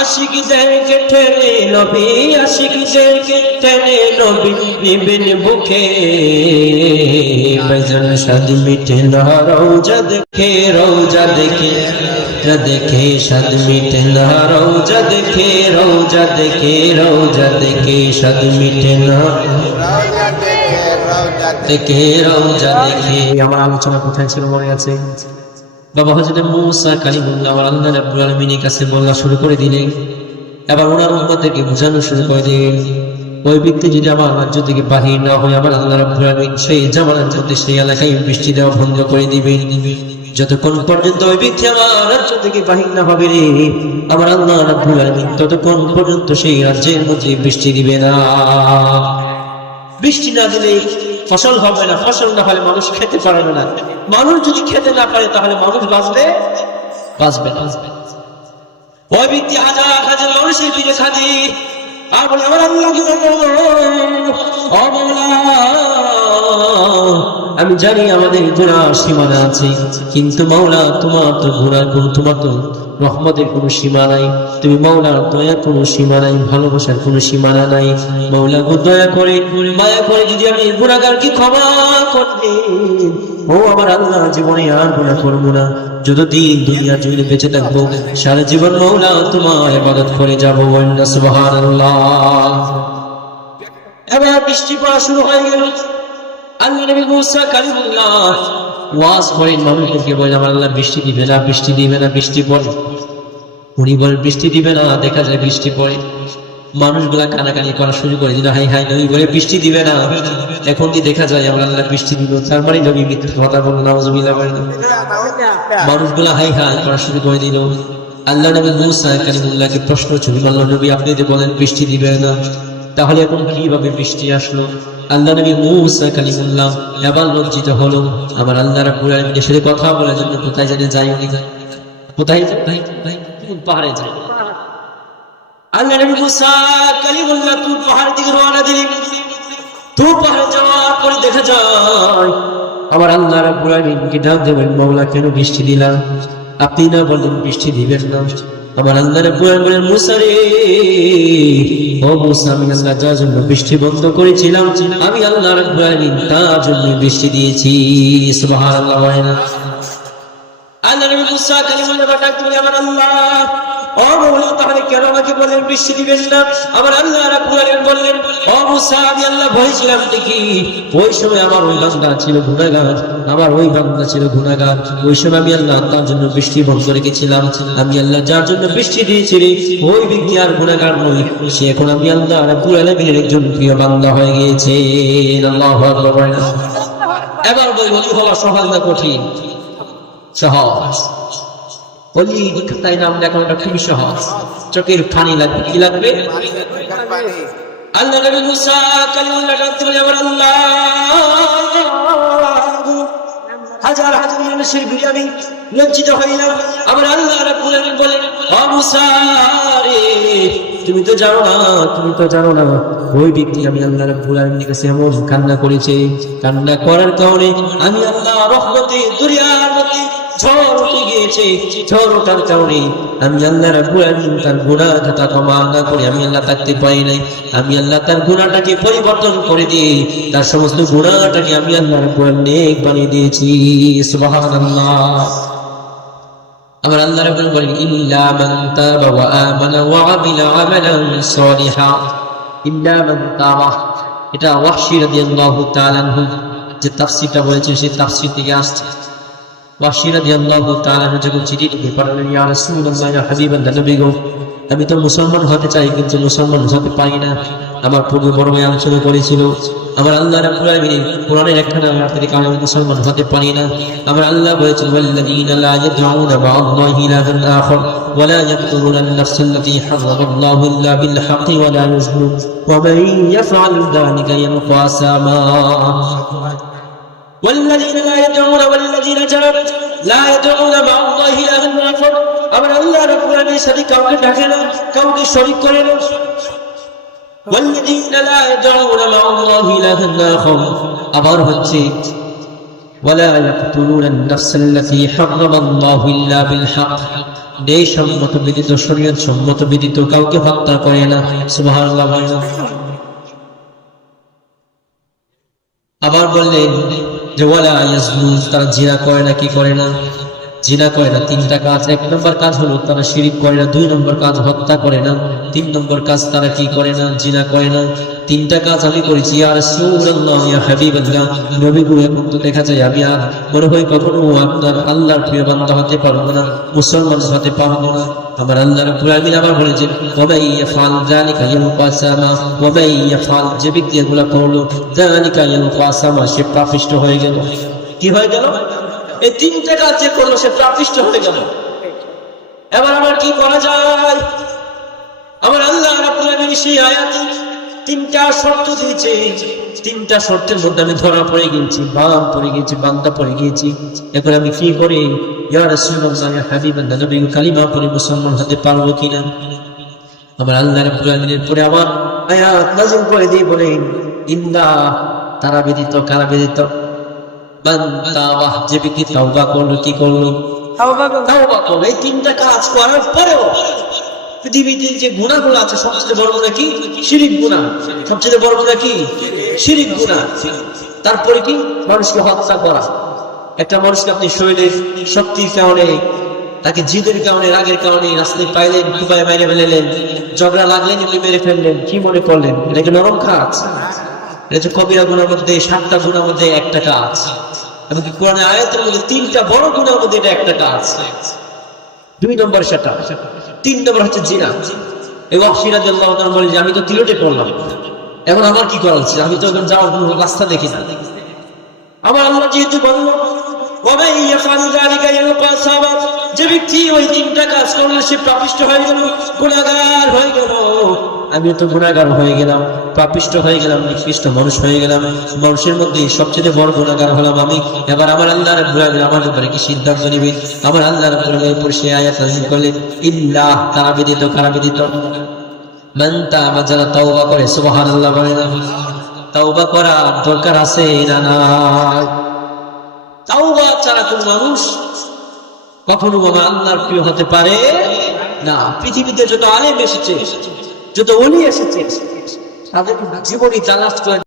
আশিক দেখে ঠেলে নবী আশিক দেখে ঠেলে নবী নিবেন বুকে বেজন সাদ মিটে না রৌজা দেখে রৌজা দেখে দেখে সাদ মিটে না রৌজা দেখে রৌজা দেখে রৌজা দেখে সাদ মিটে না। দেখে রৌজা দেখে। আমার আলোচনা কোথায় ছিল মনে আছে? বাবা হজরত মুসা কালিমুল্লাহ আল্লাহ রাব্বুল আলামিনের কাছে বলা শুরু করে দিলেন। এবার ওনার উম্মতদেরকে বোঝানো শুরু করে দিলেন। ওই ব্যক্তি যদি আমার রাজ্য থেকে বাহির না হয়, আমার আল্লাহ রাব্বুল আলামিন সেই জামানার মধ্যে সেই এলাকায় বৃষ্টি দেওয়া বন্ধ করে দিবেন। যতক্ষণ পর্যন্ত ওই ব্যক্তি আমার রাজ্য থেকে বাহির না হবে রে, আমার আল্লাহ রাব্বুল আলামিন ততক্ষণ পর্যন্ত সেই রাজ্যের মধ্যে বৃষ্টি দিবে না। বৃষ্টি না দিলে ফসল হবে না, ফসল না হলে মানুষ খেতে পারবে না। মানুষ যদি খেতে না পারে, তাহলে মানুষ বাঁচবে? বাঁচবে না। ওই ব্যক্তি হাজার হাজার মানুষের বিজয় খাদি আর বলে, আমার আমি জানি আমাদের গুণার সীমানা আছে, কিন্তু মাওলা, তোমার তো গুণার কোন, তোমার তো রহমতের কোনো সীমা নাই। তুমি মাওলার দয়া কোনো সীমা নাই, ভালোবাসার কোনো সীমানা নাই। মাওলা গো, দয়া করে, মায়া করে যদি আমি গুণাগারকে ক্ষমা করতে, ও আমার আল্লাহ, জীবনে আর গুণা করব না। যতদিন দুনিয়ার জমিনে বেঁচে থাকব, সারা জীবন মৌলা তোমার ইবাদত করে যাব সুবহানাল্লাহ। এবার বৃষ্টি পড়া শুরু হয়ে গেল। আল্লাহ আল্লাহ বৃষ্টি দিবে না কানাকানি করা শুরু করে দিল, হাই হাই, নবী বলে, বৃষ্টি দিবে না। এখন কি দেখা যায়, আমরা আল্লাহ বৃষ্টি দিব তার মানে নবী মিথ্যা কথা বলল মানুষগুলা হাই হাই করা শুরু করে দিল। আল্লাহ নবী মুসা কালিমুল্লাহকে প্রশ্ন ছবি মাল্ল নবী আপনি বলেন, বৃষ্টি দিবে না। তাহলে এখন কীভাবে বৃষ্টি আসলো? আল্লাহ নবী মুসা কালিমুল্লাহ এবার লজ্জিত হলো। আমার আল্লাহ রাব্বুল সাথে কথা বলার জন্য কোথায় জানে যাই উনি কোথায় কোথায়? পাহাড়ে যায় আল্লাহ নবী মুসা কালিমুল্লাহ তুর পাহাড় দিকে রওনা দিলেন। তুর পাহাড়ে যাওয়ার পরে দেখা যায়, আমার আল্লাহ রাব্বুল আলামিনকে ডাক দেবেন মাওলা কেন বৃষ্টি দিলাম আপনি না বললেন, বৃষ্টি দিবেন না। আমার আন্দারে আলামিন বলেন মুসা রে ও মুসা আমি আল্লাহ যার জন্য বৃষ্টি বন্ধ করেছিলাম, আমি আল্লাহ রাব্বুল তার জন্য বৃষ্টি দিয়েছি সুবহানাল্লাহ। আল্লাহ নবী মুসা কালিমুল্লাহ ডাক তুমি আমার আল্লাহ আমি আল্লাহ যার জন্য বৃষ্টি দিয়েছি ওই আর সে এখন আমি আল্লাহ একজন প্রিয় বান্দা হয়ে গিয়েছে। এবার বই বলি হওয়া সহজ না কঠিন? সহজ। তাই নাম খুবই সহজ চোখের পানি লাগবে, কি লাগবে? আল্লাহ নবী মুসা আমার আল্লাহ হাজার হাজার মানুষের ভিড়ে আমি লজ্জিত হইলাম আমার আল্লাহ তুমি তো জানো না, তুমি তো জানো না, ওই ব্যক্তি আমি আল্লাহ রাব্বুল আলামিনের কাছে এমন কান্না করেছে। কান্না করার কারণে আমি আল্লাহ রহমতে, দুনিয়ার মধ্যে আমি আল্লাহ তার ক্ষমা আমি আল্লাহ থাকতে নাই। আমি আল্লাহ তার পরিবর্তন করে দিয়ে তার সমস্ত আমি বানিয়ে দিয়েছি। আমার আল্লাহ বলেন, ইল্লা ইল্লা এটা যে তাফসীরটা বলেছেন, সেই তাফসীর থেকে আসছে। ওয়াহশী রাদিয়াল্লাহু তাআলা যখন চিঠি লিখে পাঠালেন, ইয়া রাসূলুল্লাহ, ইয়া হাবিবাল্লাহ নবী আমি তো মুসলমান হতে চাই, কিন্তু মুসলমান হতে পারি না। আমার পূর্বে বড় ভাই আলোচনা করেছিল, আমার আল্লাহ রাব্বুল আলামিন কোরআনের একখানা কারণে মুসলমান হতে পারি না। আমার আল্লাহ বলেছেন, ওয়াল্লাযীনা লা ইয়াদউনা মা'আল্লাহি ইলাহান আখার আন-নাফস আল্লাতী হারামাল্লাহু ইল্লা বিল হাক্কি ওয়া লা ইয়াজনুন, ওয়া মান ইয়াফআল যালিকা ইয়ালকা আসামা والذين لا يدعون والذين جاءوا لا يدعون مع الله إلها آخر আমার আল্লাহ রাব্বুল আলামিনের সাথে কাউকে ডাকে না কাউকে শরীক করে না والذين لا يدعون مع الله إلها آخر আবার হচ্ছে ولا يقتلون النفس التي حرم الله إلا بالحق নেই সম্মত বিদিত শরীয়ত সম্মত বিদিত কাউকে হত্যা করে না সুবহানাল্লাহ বলেন। আবার বললেন যে ওয়ালা ইয়াজনুন তারা জিনা করে না, কি করে না? জিনা করে না, তিনটা কাজ। এক নম্বর কাজ হলো তারা শিরিক করে না, দুই নম্বর কাজ হত্যা করে না, তিন নম্বর কাজ তারা কি করে না? জিনা করে না। তিনটা কাজ আমি করেছি। আর দেখা যায় আমি আর মনে হয় কখনো আপনার আল্লাহর প্রিয় বান্ধব হতে পারব না, মুসলমান হতে পারব না। আমার আল্লাহ রাব্বুল আবার বলেছেন, ওয়ামাই ইয়াফআল যালিকা ইয়ালকাসামা ওয়ামাই ইয়াফআল, যে ব্যক্তি এগুলা করল, যালিকা ইয়ালকাসামা সে পাপিষ্ট হয়ে গেল। কি হয়ে গেল? এই তিনটা কাজ যে করল, সে প্রাপিষ্ট হয়ে গেল। এবার আমার কি করা যায়? আমার আল্লাহ রাব্বুল আলামিন সেই আয়াতে তিনটা শর্ত দিয়েছে। তিনটা শর্তের মধ্যে আমি ধরা পড়ে গিয়েছি বাম পড়ে গিয়েছি বান্দা পড়ে গিয়েছি। এখন আমি কি করে ইয়া ইয়া নবী কালিমা পড়ে মুসলমান হতে পারব কিনা? আমার আল্লাহ রাব্বুল আলামিনের পরে আমার আয়াত নাযিল করে দিয়ে বলেন ইন্না তারা ব্যতীত কারা ব্যতীত? যে ব্যক্তি তাওবা করল কি করল। তাওবা করল। এই তিনটা কাজ করার পরেও পৃথিবীতে যে গুণাগুলো আছে, সবচেয়ে বড় গুণা কি? শিরিক গুণা। সবচেয়ে বড় গুণা কি? শিরিক গুণা। তারপরে কি? মানুষকে হত্যা করা। একটা মানুষকে আপনি শরীরের শক্তির কারণে, তাকে জিদের কারণে, রাগের কারণে রাস্তায় পাইলেন কুপায় মেরে ফেলেলেন, ঝগড়া লাগলেন এমনি মেরে ফেললেন, কি মনে করলেন? এটা কি নরম কাজ? এটা হচ্ছে কবিরা গুণার মধ্যে, সাতটা গুণার মধ্যে একটা কাজ। এমনকি কোরআনে আয়াতের মধ্যে তিনটা বড় গুণার মধ্যে এটা একটা কাজ। দুই নম্বর সেটা। তিন নম্বর হচ্ছে জিনা। এবং সিরাজ বলে যে, আমি তো তিলোটে পড়লাম এখন আমার কি করা উচিত? আমি তো এখন যাওয়ার কোনো রাস্তা দেখি না। আমার আল্লাহ যেহেতু বলল যে ব্যক্তি ওই তিনটা কাজ করলে সে প্রাপিষ্ট হয়ে গেল গুণাগার হয়ে গেল। আমি তো গুণাগার হয়ে গেলাম, পাপিষ্ট হয়ে গেলাম, নিকৃষ্ট মানুষ হয়ে গেলাম। মানুষের মধ্যে সবচেয়ে বড় গুণাগার হলাম আমি। এবার আমার আল্লাহ আলামিন আমার ব্যাপারে কি সিদ্ধান্ত নেবেন? আমার আল্লাহ রাব্বুল আলামিন পরে সে আয়াত করলেন, ইল্লাহ তারা ব্যতীত, কারা ব্যতীত? মান তাআবা যারা তাওবা করে, সুবহানাল্লাহ বলেন তাওবা করার দরকার আছে না নাই? তাওবা ছাড়া কোন মানুষ কখনো আমার আল্লাহর প্রিয় হতে পারে না। পৃথিবীতে যত আলেম এসেছে যত অলি এসেছে তাদের জীবনী তালাশ করে